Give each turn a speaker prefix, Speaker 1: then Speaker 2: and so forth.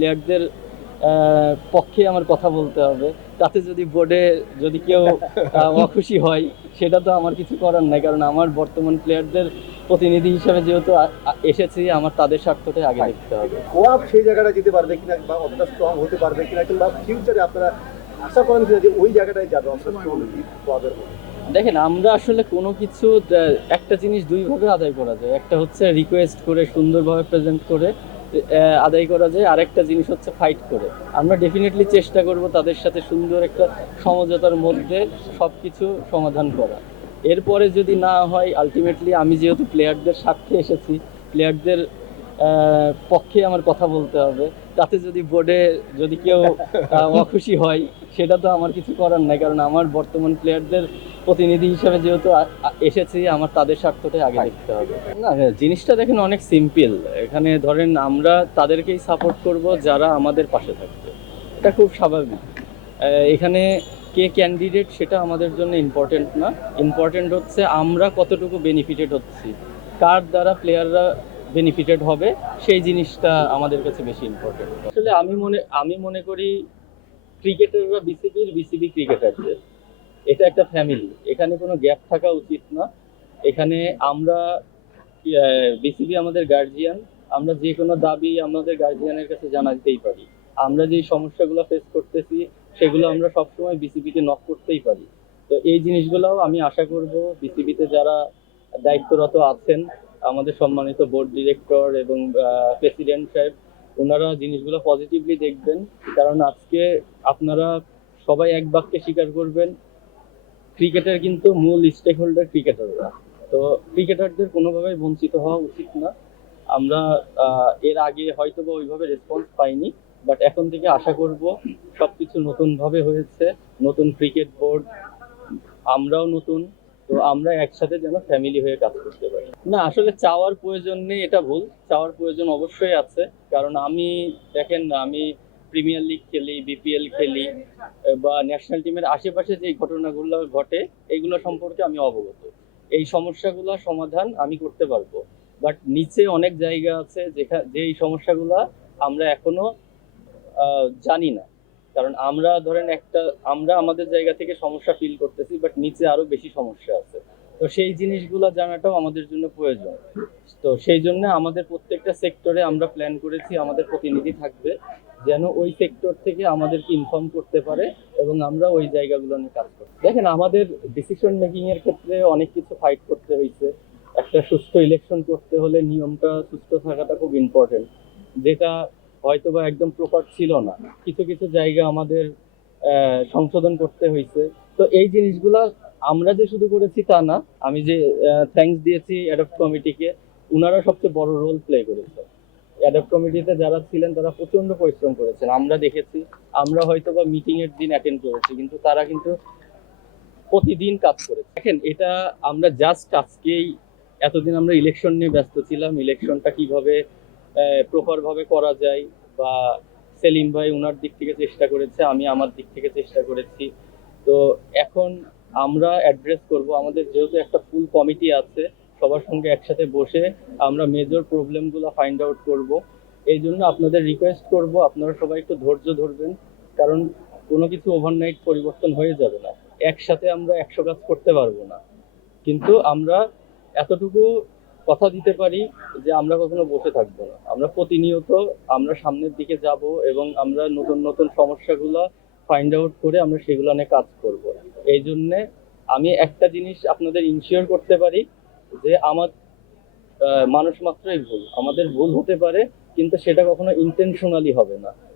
Speaker 1: প্লেয়ারদের পক্ষে আমার কথা বলতে হবে। তাতে যদি বোর্ডে যদি কেউ অখুশি হয় সেটা তো আমার কিছু করার নাই। কারণ আমার বর্তমান প্লেয়ারদের প্রতিনিধি হিসেবে যেহেতু এসেছি আমার তাদের স্বার্থটাই আগে দেখতে হবে।
Speaker 2: গোয়াপ সেই জায়গাটা যেতে পারবে কিনা বা অতটা স্ট্রং হতে পারবে কিনা কিংবা ফিউচারে আপনারা আশা করেন কিনা যে ওই জায়গাটায় যাবে আমরা
Speaker 1: দেখেন আমরা আসলে কোনো কিছু একটা জিনিস দুইভাবে আদায় করা যায়। একটা হচ্ছে রিকোয়েস্ট করে সুন্দরভাবে প্রেজেন্ট করে আদায় করা যায়। আরেকটা জিনিস হচ্ছে ফাইট করে। আমরা ডেফিনেটলি চেষ্টা করব তাদের সাথে সুন্দর একটা সমঝোতার মধ্যে সব কিছু সমাধান করা। এরপরে যদি না হয় আলটিমেটলি আমি যেহেতু প্লেয়ারদের স্বার্থে এসেছি প্লেয়ারদের পক্ষে আমার কথা বলতে হবে। তাতে যদি বোর্ডে যদি কেউ অখুশি হয় সেটা তো আমার কিছু করার নাই। কারণ আমার বর্তমান প্লেয়ারদের প্রতিনিধি হিসেবে যেহেতু এসেছি আমার তাদের স্বার্থটাই আগে দেখতে হবে। না হ্যাঁ, জিনিসটা দেখেন অনেক সিম্পল এখানে ধরেন আমরা তাদেরকেই সাপোর্ট করব যারা আমাদের পাশে থাকবে। এটা খুব স্বাভাবিক। এখানে কে ক্যান্ডিডেট সেটা আমাদের জন্য ইম্পর্টেন্ট না। ইম্পর্টেন্ট হচ্ছে আমরা কতটুকু বেনিফিটেড হচ্ছি। কার দ্বারা প্লেয়াররা বেনিফিটেড হবে, সেই জিনিসটা আমাদের কাছে বেশি ইম্পর্টেন্ট আসলে আমি মনে আমি মনে করি ক্রিকেটাররা বিসিবির বিসিবি ক্রিকেটারদের এটা একটা ফ্যামিলি এখানে কোনো গ্যাপ থাকা উচিত না। এখানে আমরা বিসিবি আমাদের গার্জিয়ান আমরা যে কোনো দাবি আমাদের গার্জিয়ানের কাছে জানাতেই পারি। আমরা যে সমস্যাগুলো ফেস করতেছি, সেগুলো আমরা সবসময় বিসিবিকে নক করতেই পারি। তো এই জিনিসগুলোও আমি আশা করব বিসিবিতে যারা দায়িত্বরত আছেন আমাদের সম্মানিত বোর্ড ডিরেক্টর এবং প্রেসিডেন্ট সাহেব ওনারা জিনিসগুলো পজিটিভলি দেখবেন। কারণ আজকে আপনারা সবাই এক বাক্যে স্বীকার করবেন ক্রিকেটের কিন্তু মূল স্টেক হোল্ডার ক্রিকেটাররা তো ক্রিকেটারদের কোনোভাবেই বঞ্চিত হওয়া উচিত না। আমরা এর আগে হয়তো বা ওইভাবে রেসপন্স পাইনি বাট এখন থেকে আশা করব সবকিছু নতুনভাবে হয়েছে। নতুন ক্রিকেট বোর্ড আমরাও নতুন। তো আমরা একসাথে যেন ফ্যামিলি হয়ে কাজ করতে পারি। না, আসলে চাওয়ার প্রয়োজন নেই, এটা ভুল। চাওয়ার প্রয়োজন অবশ্যই আছে। কারণ আমি, দেখেন, আমি প্রিমিয়ার লিগ খেলি বিপিএল খেলি, বা ন্যাশনাল টিমের আশেপাশে যে ঘটনাগুলো ঘটে এইগুলো সম্পর্কে আমি অবগত। এই সমস্যাগুলো সমাধান আমি করতে পারব। বাট নিচে অনেক জায়গা আছে যেখানে যে এই সমস্যাগুলো আমরা এখনও জানি না। কারণ আমরা ধরেন একটা, আমরা আমাদের জায়গা থেকে সমস্যা ফিল করতেছি বাট নিচে আরও বেশি সমস্যা আছে। তো সেই জিনিসগুলো জানাটাও আমাদের জন্য প্রয়োজন। তো সেই জন্য আমাদের প্রত্যেকটা সেক্টরে আমরা প্ল্যান করেছি, আমাদের প্রতিনিধি থাকবে, যেন ওই সেক্টর থেকে আমাদেরকে ইনফর্ম করতে পারে এবং আমরা ওই জায়গাগুলো নিয়ে কাজ করি। দেখেন, আমাদের ডিসিশন মেকিং এর ক্ষেত্রে অনেক কিছু ফাইট করতে হয়েছে একটা সুস্থ ইলেকশন করতে হলে নিয়মটা সুস্থ থাকাটা খুব ইম্পর্টেন্ট যেটা হয়তো বা একদম প্রকট ছিল না। কিছু কিছু জায়গা আমাদের সংশোধন করতে হয়েছে। তো এই জিনিসগুলা আমরা যে শুধু করেছি তা না, আমি যে থ্যাঙ্কস দিয়েছি অ্যাডপ্ট কমিটিকে ওনারা সবচেয়ে বড় রোল প্লে করেছে। অ্যাডপ্ট কমিটিতে যারা ছিলেন, তারা প্রচণ্ড পরিশ্রম করেছেন। আমরা দেখেছি, আমরা হয়তো বা মিটিং এর দিন অ্যাটেন্ড করেছি, কিন্তু তারা কিন্তু প্রতিদিন কাজ করেছে। দেখেন, এটা আমরা জাস্ট আজকেই, এতদিন আমরা ইলেকশন নিয়ে ব্যস্ত ছিলাম ইলেকশনটা কীভাবে প্রপার ভাবে করা যায় বা সেলিম ভাই ওনার দিক থেকে চেষ্টা করেছে, আমি আমার দিক থেকে চেষ্টা করেছি। তো এখন আমরা অ্যাড্রেস করব, আমাদের যেহেতু একটা ফুল কমিটি আছে, সবার সঙ্গে একসাথে বসে আমরা মেজর প্রবলেমগুলো ফাইন্ড আউট করব। এই জন্য আপনাদের রিকোয়েস্ট করব, আপনারা সবাই একটু ধৈর্য ধরবেন, কারণ কোনো কিছু ওভারনাইট পরিবর্তন হয়ে যাবে না। একসাথে আমরা একশো কাজ করতে পারব না। কিন্তু আমরা এতটুকু কথা দিতে পারি যে আমরা কখনো বসে থাকব না। আমরা প্রতিনিয়ত আমরা সামনের দিকে যাব এবং আমরা নতুন নতুন সমস্যাগুলো ফাইন্ড আউট করে আমরা সেগুলো নিয়ে কাজ করব। এই জন্যে আমি একটা জিনিস আপনাদের ইনশিওর করতে পারি যে আমার মানুষ মাত্রই ভুল। আমাদের ভুল হতে পারে, কিন্তু সেটা কখনো ইন্টেনশনালি হবে না।